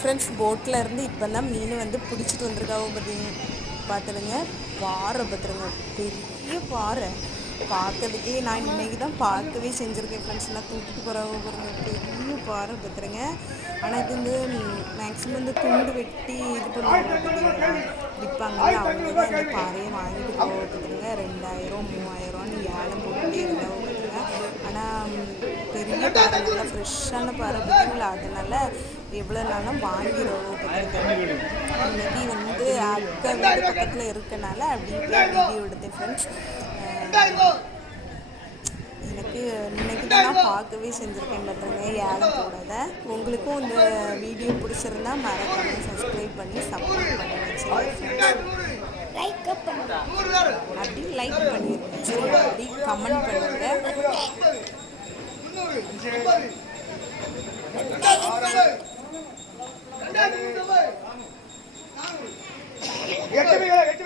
Friends போட்டில் இருந்து இப்போ தான் மீன் வந்து பிடிச்சிட்டு வந்திருக்காவோ பார்த்துடுங்க. பாறை பார்த்துருங்க, பெரிய பாறை. பார்க்கறதுக்கே நான் இன்றைக்கி தான் பார்க்கவே செஞ்சுருக்கேன் ஃப்ரெண்ட்ஸ். நான் தூக்கிட்டு போகிறவங்க பாருங்க, பெரிய பாறை பார்த்துருங்க. ஆனால் இது வந்து மேக்ஸிமம் இந்த துண்டு வெட்டி இது பண்ணுவாங்க பார்த்தீங்களா, விற்பாங்கல்ல, அவங்க தான் இந்த பாறையை வாங்கிட்டு போக பார்த்துருங்க. 2000 3000 ஏலம் போட்டுகிட்டே இருந்தாவும் பார்த்துருங்க. ஆனால் பெரிய பாறை, நல்லா ஃப்ரெஷ்ஷான பாறை பார்த்தீங்களா, அதனால் எவ்வளோ நாளும் வாங்கிடுவோம் பார்த்துருங்க. இன்னைக்கு வந்து அக்கா வீடு பக்கத்தில் இருக்கனால அப்படியே வீடியோ எடுத்தேன் ஃப்ரெண்ட்ஸ். எனக்கு இன்னைக்கு தான் நான் பார்க்கவே செஞ்சுருக்கேன் பார்த்துருங்க ஏலம் போடாத. உங்களுக்கும் இந்த வீடியோ பிடிச்சிருந்தா மறக்காமல் சப்ஸ்கிரைப் பண்ணி சப்போர்ட் பண்ணி வச்சுருக்கேன். அப்படி லைக் பண்ணிடுங்க, சரி, அப்படி கமெண்ட் பண்ணுங்க. எட்டு